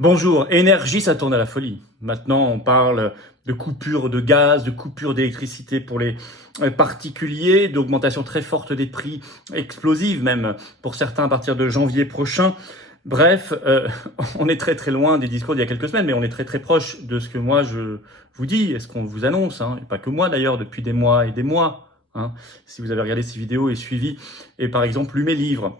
Bonjour, énergie, ça tourne à la folie. Maintenant, on parle de coupure de gaz, de coupure d'électricité pour les particuliers, d'augmentation très forte des prix, explosive même pour certains à partir de janvier prochain. Bref, on est très très loin des discours d'il y a quelques semaines, mais on est très très proche de ce que moi je vous dis et ce qu'on vous annonce, et pas que moi d'ailleurs, depuis des mois et des mois. Si vous avez regardé ces vidéos et suivi, et par exemple lu mes livres.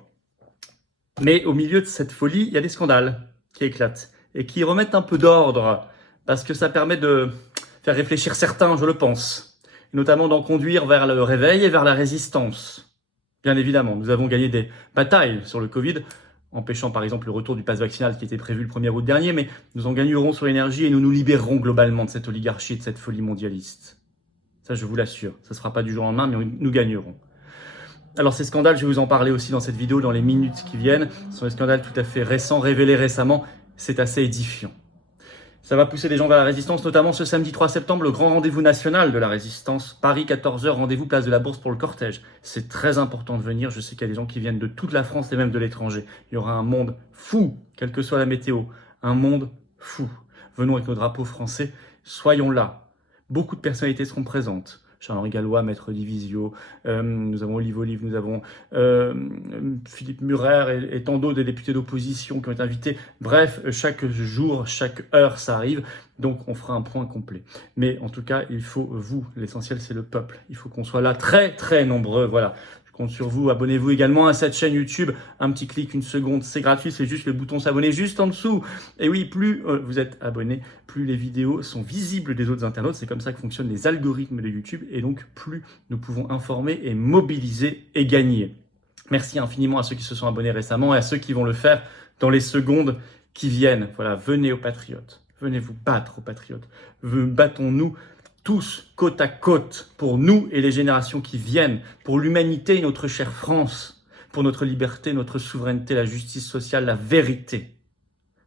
Mais au milieu de cette folie, il y a des scandales qui éclatent et qui remettent un peu d'ordre, parce que ça permet de faire réfléchir certains, je le pense, et notamment d'en conduire vers le réveil et vers la résistance. Bien évidemment, nous avons gagné des batailles sur le Covid, empêchant par exemple le retour du pass vaccinal qui était prévu le 1er août dernier, mais nous en gagnerons sur l'énergie et nous nous libérerons globalement de cette oligarchie et de cette folie mondialiste. Ça, je vous l'assure, ça ne se fera pas du jour au lendemain, mais nous gagnerons. Alors ces scandales, je vais vous en parler aussi dans cette vidéo, dans les minutes qui viennent. Ce sont des scandales tout à fait récents, révélés récemment. C'est assez édifiant. Ça va pousser les gens vers la résistance, notamment ce samedi 3 septembre, le grand rendez-vous national de la résistance. Paris, 14h, rendez-vous place de la Bourse pour le cortège. C'est très important de venir. Je sais qu'il y a des gens qui viennent de toute la France et même de l'étranger. Il y aura un monde fou, quelle que soit la météo. Un monde fou. Venons avec nos drapeaux français. Soyons là. Beaucoup de personnalités seront présentes. Charles-Henri Gallois, Maître Divisio, nous avons Olive Olive, nous avons Philippe Murer et tant d'autres, des députés d'opposition qui ont été invités. Bref, chaque jour, chaque heure, ça arrive. Donc, on fera un point complet. Mais en tout cas, il faut vous. L'essentiel, c'est le peuple. Il faut qu'on soit là très, très nombreux. Voilà. Je compte sur vous. Abonnez-vous également à cette chaîne YouTube. Un petit clic, une seconde, c'est gratuit. C'est juste le bouton s'abonner juste en dessous. Et oui, plus vous êtes abonné, plus les vidéos sont visibles des autres internautes. C'est comme ça que fonctionnent les algorithmes de YouTube. Et donc, plus nous pouvons informer et mobiliser et gagner. Merci infiniment à ceux qui se sont abonnés récemment et à ceux qui vont le faire dans les secondes qui viennent. Voilà, venez aux patriotes. Venez vous battre aux patriotes. Battons-nous tous côte à côte pour nous et les générations qui viennent, pour l'humanité et notre chère France, pour notre liberté, notre souveraineté, la justice sociale, la vérité.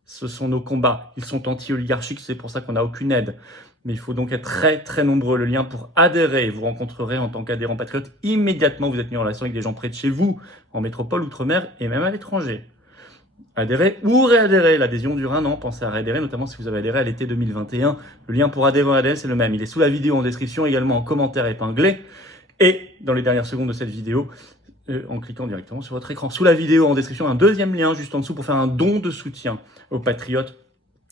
Ce sont nos combats. Ils sont anti-oligarchiques, c'est pour ça qu'on n'a aucune aide. Mais il faut donc être très très nombreux. Le lien pour adhérer, vous rencontrerez en tant qu'adhérent patriote immédiatement. Vous êtes mis en relation avec des gens près de chez vous, en métropole, outre-mer et même à l'étranger. Adhérer ou réadhérer, l'adhésion dure 1 an, pensez à réadhérer, notamment si vous avez adhéré à l'été 2021. Le lien pour adhérer ou adhérer, c'est le même. Il est sous la vidéo en description, également en commentaire épinglé, et dans les dernières secondes de cette vidéo, en cliquant directement sur votre écran. Sous la vidéo en description, un deuxième lien juste en dessous pour faire un don de soutien aux patriotes.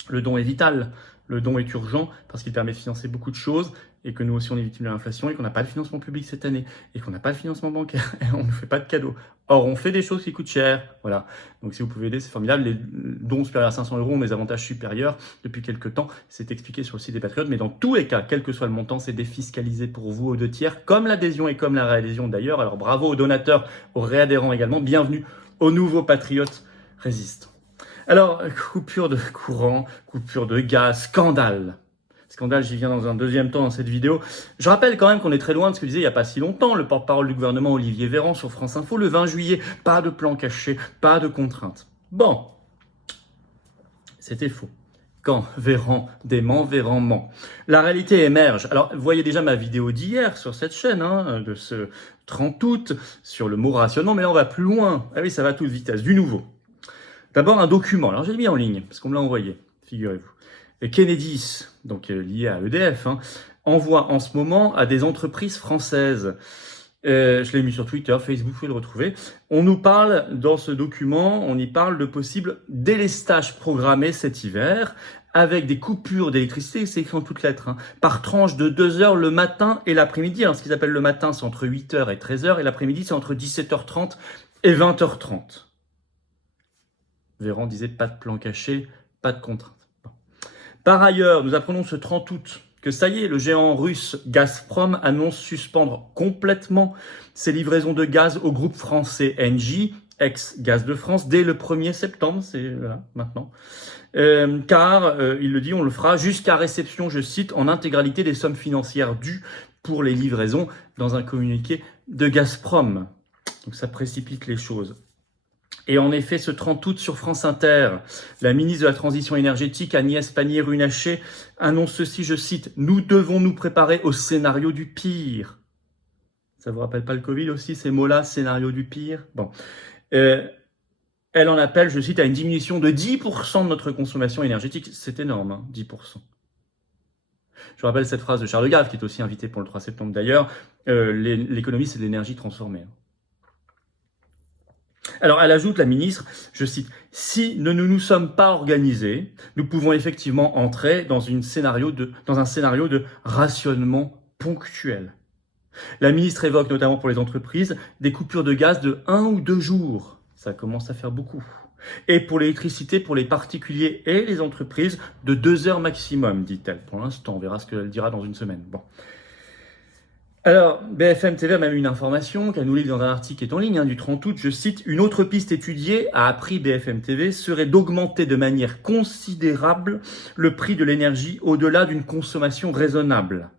Le don est vital, le don est urgent parce qu'il permet de financer beaucoup de choses et que nous aussi on est victime de l'inflation et qu'on n'a pas de financement public cette année et qu'on n'a pas de financement bancaire et on ne fait pas de cadeaux. Or, on fait des choses qui coûtent cher. Voilà. Donc, si vous pouvez aider, c'est formidable. Les dons supérieurs à 500 € ont des avantages supérieurs depuis quelques temps. C'est expliqué sur le site des Patriotes. Mais dans tous les cas, quel que soit le montant, c'est défiscalisé pour vous aux 2 tiers, comme l'adhésion et comme la réadhésion d'ailleurs. Alors, bravo aux donateurs, aux réadhérents également. Bienvenue aux nouveaux patriotes résistants. Alors, coupure de courant, coupure de gaz, scandale. Scandale, j'y viens dans un deuxième temps dans cette vidéo. Je rappelle quand même qu'on est très loin de ce que disait il n'y a pas si longtemps le porte-parole du gouvernement Olivier Véran sur France Info le 20 juillet. Pas de plan caché, pas de contraintes. Bon, c'était faux. Quand Véran dément, Véran ment. La réalité émerge. Alors, vous voyez déjà ma vidéo d'hier sur cette chaîne, de ce 30 août, sur le mot rationnement, mais là on va plus loin. Ah oui, ça va toute vitesse, du nouveau. D'abord un document, alors j'ai mis en ligne, parce qu'on me l'a envoyé, figurez-vous. Et Kenedis, donc lié à EDF, envoie en ce moment à des entreprises françaises. Je l'ai mis sur Twitter, Facebook, vous pouvez le retrouver. On nous parle, dans ce document, on y parle de possibles délestages programmés cet hiver, avec des coupures d'électricité, c'est écrit en toutes lettres, par tranche de 2 heures le matin et l'après-midi. Alors ce qu'ils appellent le matin, c'est entre 8h et 13h, et l'après-midi, c'est entre 17h30 et 20h30. Véran disait pas de plan caché, pas de contraintes. Par ailleurs, nous apprenons ce 30 août que ça y est, le géant russe Gazprom annonce suspendre complètement ses livraisons de gaz au groupe français Engie, ex-Gaz de France, dès le 1er septembre, c'est là, maintenant. Car, il le dit, on le fera jusqu'à réception, je cite, en intégralité des sommes financières dues pour les livraisons dans un communiqué de Gazprom. Donc ça précipite les choses. Et en effet, ce 30 août sur France Inter, la ministre de la Transition énergétique, Agnès Pannier-Runacher, annonce ceci, je cite, « Nous devons nous préparer au scénario du pire ». Ça vous rappelle pas le Covid aussi, ces mots-là, scénario du pire? Bon. Elle en appelle, je cite, à une diminution de 10% de notre consommation énergétique. C'est énorme, hein, 10%. Je rappelle cette phrase de Charles de Gave, qui est aussi invité pour le 3 septembre d'ailleurs, l'économie c'est de l'énergie transformée. Alors elle ajoute, la ministre, je cite, « Si nous ne nous sommes pas organisés, nous pouvons effectivement entrer dans un scénario de rationnement ponctuel. » La ministre évoque notamment pour les entreprises des coupures de gaz de 1 ou 2 jours. Ça commence à faire beaucoup. Et pour l'électricité, pour les particuliers et les entreprises, de 2 heures maximum, dit-elle. Pour l'instant, on verra ce qu'elle dira dans une semaine. Bon. Alors, BFM TV a même une information qu'elle nous livre dans un article qui est en ligne du 30 août. Je cite, « Une autre piste étudiée, a appris BFM TV, serait d'augmenter de manière considérable le prix de l'énergie au-delà d'une consommation raisonnable. »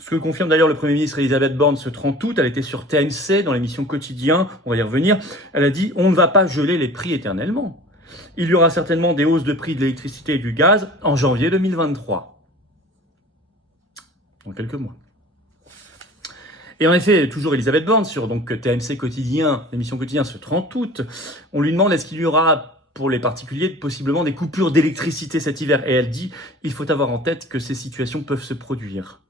Ce que confirme d'ailleurs le Premier ministre Elisabeth Borne ce 30 août, elle était sur TMC dans l'émission Quotidien, on va y revenir, elle a dit « On ne va pas geler les prix éternellement. Il y aura certainement des hausses de prix de l'électricité et du gaz en janvier 2023. » Dans quelques mois. Et en effet, toujours Elisabeth Borne sur donc TMC Quotidien, l'émission Quotidien ce 30 août, on lui demande est-ce qu'il y aura pour les particuliers possiblement des coupures d'électricité cet hiver. Et elle dit il faut avoir en tête que ces situations peuvent se produire.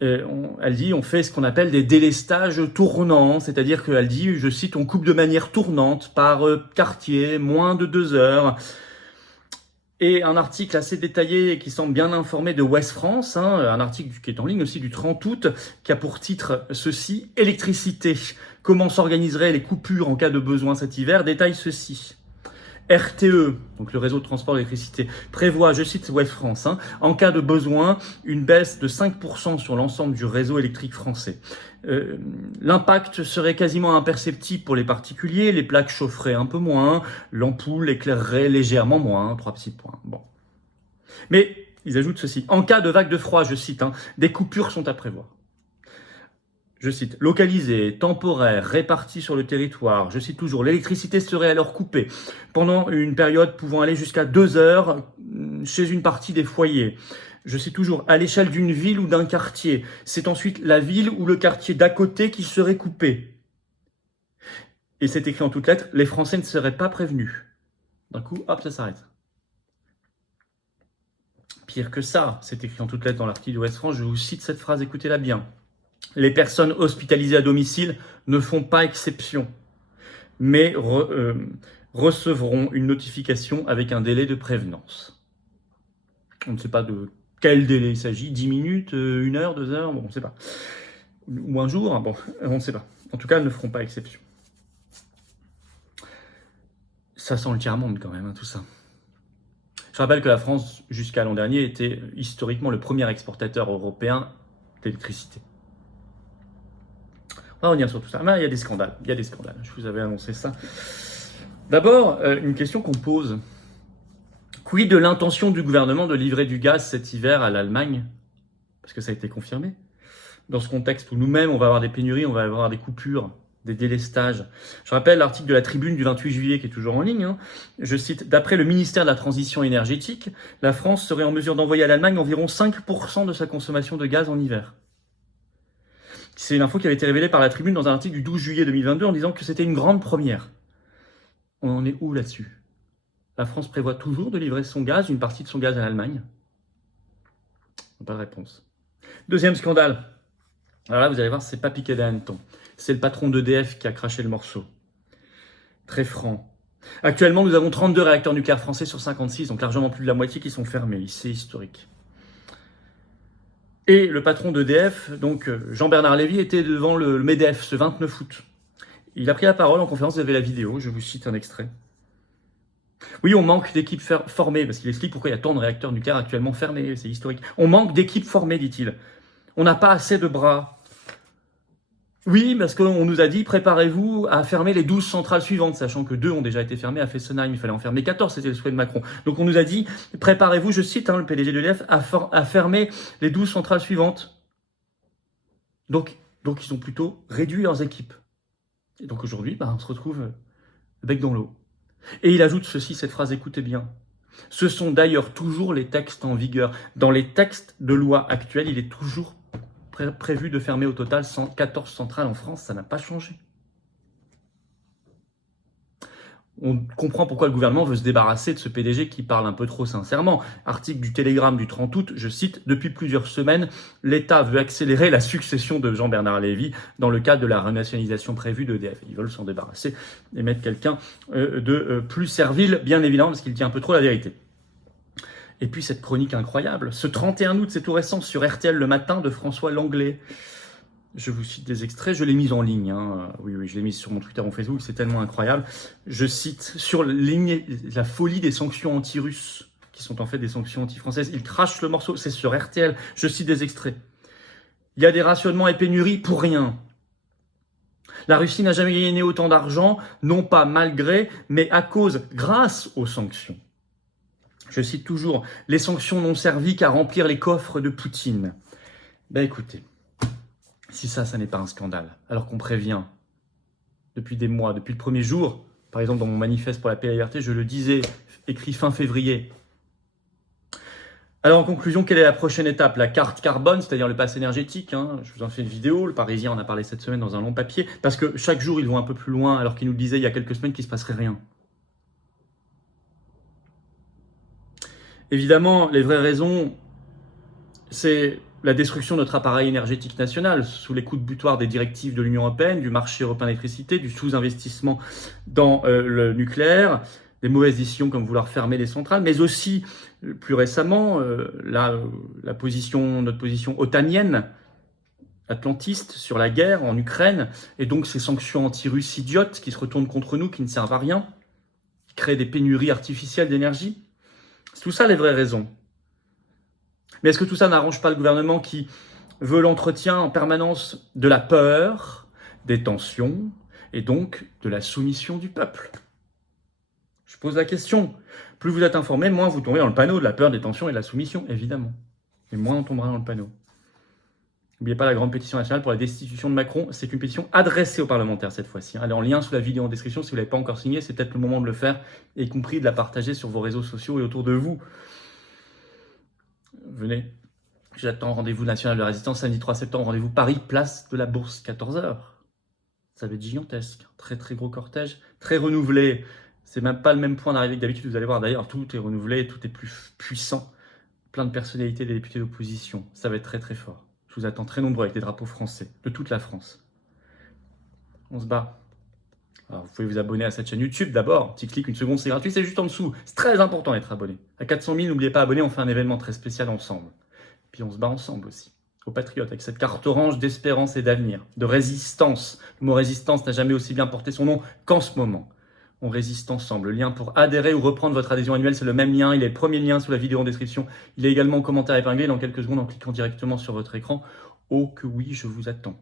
Elle dit on fait ce qu'on appelle des délestages tournants, c'est-à-dire qu'elle dit, je cite, on coupe de manière tournante par quartier, moins de 2 heures. Et un article assez détaillé qui semble bien informé de Ouest France, un article qui est en ligne aussi du 30 août, qui a pour titre ceci, électricité. Comment s'organiseraient les coupures en cas de besoin cet hiver, détaille ceci. RTE, donc le réseau de transport d'électricité, prévoit, je cite Ouest France, en cas de besoin, une baisse de 5% sur l'ensemble du réseau électrique français. L'impact serait quasiment imperceptible pour les particuliers, les plaques chaufferaient un peu moins, l'ampoule éclairerait légèrement moins, 3 petits points. Bon. Mais ils ajoutent ceci, en cas de vague de froid, je cite, des coupures sont à prévoir. Je cite, localisée, temporaire, répartie sur le territoire. Je cite toujours, l'électricité serait alors coupée pendant une période pouvant aller jusqu'à 2 heures chez une partie des foyers. Je cite toujours, à l'échelle d'une ville ou d'un quartier. C'est ensuite la ville ou le quartier d'à côté qui serait coupé. Et c'est écrit en toutes lettres, les Français ne seraient pas prévenus. D'un coup, hop, ça s'arrête. Pire que ça, c'est écrit en toutes lettres dans l'article de Ouest France, je vous cite cette phrase, écoutez-la bien. Les personnes hospitalisées à domicile ne font pas exception, mais recevront une notification avec un délai de prévenance. On ne sait pas de quel délai il s'agit, 10 minutes, 1 heure, 2 heures, bon, on ne sait pas. Ou un jour, bon, on ne sait pas. En tout cas, elles ne feront pas exception. Ça sent le tiers-monde quand même, tout ça. Je rappelle que la France, jusqu'à l'an dernier, était historiquement le premier exportateur européen d'électricité. On va revenir sur tout ça. Mais il y a des scandales, je vous avais annoncé ça. D'abord, une question qu'on pose. Quid de l'intention du gouvernement de livrer du gaz cet hiver à l'Allemagne? Parce que ça a été confirmé. Dans ce contexte où nous-mêmes, on va avoir des pénuries, on va avoir des coupures, des délestages. Je rappelle l'article de la Tribune du 28 juillet qui est toujours en ligne. Je cite, d'après le ministère de la Transition énergétique, la France serait en mesure d'envoyer à l'Allemagne environ 5% de sa consommation de gaz en hiver. C'est une info qui avait été révélée par la Tribune dans un article du 12 juillet 2022 en disant que c'était une grande première. On en est où là-dessus? La France prévoit toujours de livrer son gaz, une partie de son gaz à l'Allemagne? Pas de réponse. Deuxième scandale. Alors là, vous allez voir, c'est pas piqué d'un hanneton. C'est le patron d'EDF qui a craché le morceau. Très franc. Actuellement, nous avons 32 réacteurs nucléaires français sur 56, donc largement plus de la moitié qui sont fermés. C'est historique. Et le patron d'EDF, donc Jean-Bernard Lévy, était devant le MEDEF ce 29 août. Il a pris la parole en conférence, vous avez la vidéo, je vous cite un extrait. Oui, on manque d'équipes formées, parce qu'il explique pourquoi il y a tant de réacteurs nucléaires actuellement fermés, c'est historique. On manque d'équipes formées, dit-il. On n'a pas assez de bras. Oui, parce qu'on nous a dit, préparez-vous à fermer les 12 centrales suivantes, sachant que 2 ont déjà été fermées à Fessenheim, il fallait en fermer 14, c'était le souhait de Macron. Donc on nous a dit, préparez-vous, je cite le PDG de l'EDF, à fermer les 12 centrales suivantes. Donc ils ont plutôt réduit leurs équipes. Et donc aujourd'hui, on se retrouve le bec dans l'eau. Et il ajoute ceci, cette phrase, écoutez bien. Ce sont d'ailleurs toujours les textes en vigueur. Dans les textes de loi actuels, il est toujours prévu de fermer au total 114 centrales en France, ça n'a pas changé. On comprend pourquoi le gouvernement veut se débarrasser de ce PDG qui parle un peu trop sincèrement. Article du Télégramme du 30 août, je cite, « Depuis plusieurs semaines, l'État veut accélérer la succession de Jean-Bernard Lévy dans le cadre de la renationalisation prévue d'EDF. » Ils veulent s'en débarrasser et mettre quelqu'un de plus servile, bien évidemment, parce qu'il dit un peu trop la vérité. Et puis cette chronique incroyable, ce 31 août, c'est tout récent, sur RTL le matin de François Langlais. Je vous cite des extraits, je l'ai mise en ligne. Oui, je l'ai mise sur mon Twitter ou Facebook, c'est tellement incroyable. Je cite sur la folie des sanctions anti-russes, qui sont en fait des sanctions anti-françaises. Il crache le morceau, c'est sur RTL. Je cite des extraits. Il y a des rationnements et pénuries pour rien. La Russie n'a jamais gagné autant d'argent, non pas malgré, mais à cause, grâce aux sanctions. Je cite toujours, les sanctions n'ont servi qu'à remplir les coffres de Poutine. Ben écoutez, si ça n'est pas un scandale, alors qu'on prévient depuis des mois, depuis le premier jour, par exemple dans mon manifeste pour la paix et la liberté, je le disais, écrit fin février. Alors en conclusion, quelle est la prochaine étape? La carte carbone, c'est-à-dire le pass énergétique. Je vous en fais une vidéo, le Parisien en a parlé cette semaine dans un long papier, parce que chaque jour ils vont un peu plus loin, alors qu'ils nous disaient il y a quelques semaines qu'il ne se passerait rien. Évidemment, les vraies raisons, c'est la destruction de notre appareil énergétique national sous les coups de butoir des directives de l'Union européenne, du marché européen d'électricité, du sous-investissement dans le nucléaire, des mauvaises décisions comme vouloir fermer les centrales, mais aussi, plus récemment, notre position otanienne, atlantiste sur la guerre en Ukraine, et donc ces sanctions anti-russes idiotes qui se retournent contre nous, qui ne servent à rien, qui créent des pénuries artificielles d'énergie. C'est tout ça les vraies raisons. Mais est-ce que tout ça n'arrange pas le gouvernement qui veut l'entretien en permanence de la peur, des tensions et donc de la soumission du peuple? Je pose la question. Plus vous êtes informé, moins vous tombez dans le panneau de la peur, des tensions et de la soumission, évidemment. Et moins on tombera dans le panneau. N'oubliez pas la grande pétition nationale pour la destitution de Macron. C'est une pétition adressée aux parlementaires cette fois-ci. Elle est en lien sous la vidéo en description. Si vous ne l'avez pas encore signée, c'est peut-être le moment de le faire, y compris de la partager sur vos réseaux sociaux et autour de vous. Venez. J'attends rendez-vous national de la résistance, samedi 3 septembre, rendez-vous Paris, place de la Bourse, 14h. Ça va être gigantesque. Très très gros cortège, très renouvelé. C'est même pas le même point d'arrivée que d'habitude, vous allez voir. D'ailleurs, tout est renouvelé, tout est plus puissant. Plein de personnalités des députés d'opposition. Ça va être très très fort. Je vous attends très nombreux avec des drapeaux français, de toute la France. On se bat. Alors, vous pouvez vous abonner à cette chaîne YouTube d'abord. Petit clic, une seconde, c'est gratuit, c'est juste en dessous. C'est très important d'être abonné. À 400 000, n'oubliez pas abonner, on fait un événement très spécial ensemble. Puis on se bat ensemble aussi. Aux patriotes, avec cette carte orange d'espérance et d'avenir, de résistance. Le mot résistance n'a jamais aussi bien porté son nom qu'en ce moment. On résiste ensemble. Le lien pour adhérer ou reprendre votre adhésion annuelle, c'est le même lien. Il est le premier lien sous la vidéo en description. Il est également en commentaire épinglé dans quelques secondes en cliquant directement sur votre écran. Oh que oui, je vous attends.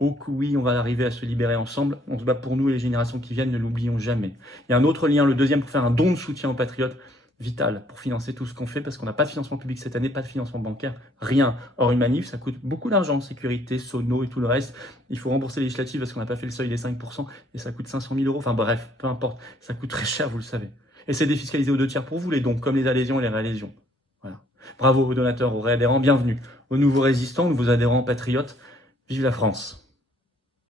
Oh que oui, on va arriver à se libérer ensemble. On se bat pour nous et les générations qui viennent, ne l'oublions jamais. Il y a un autre lien, le deuxième, pour faire un don de soutien aux patriotes. Vital pour financer tout ce qu'on fait parce qu'on n'a pas de financement public cette année, pas de financement bancaire, rien. Or, une manif, ça coûte beaucoup d'argent, sécurité, sono et tout le reste. Il faut rembourser les législatives parce qu'on n'a pas fait le seuil des 5% et ça coûte 500 000 €. Enfin bref, peu importe, ça coûte très cher, vous le savez. Et c'est défiscalisé aux 2 tiers pour vous, les dons, comme les adhésions et les réadhésions. Voilà. Bravo aux donateurs, aux réadhérents, bienvenue. Aux nouveaux résistants, nouveaux adhérents, patriotes. Vive la France!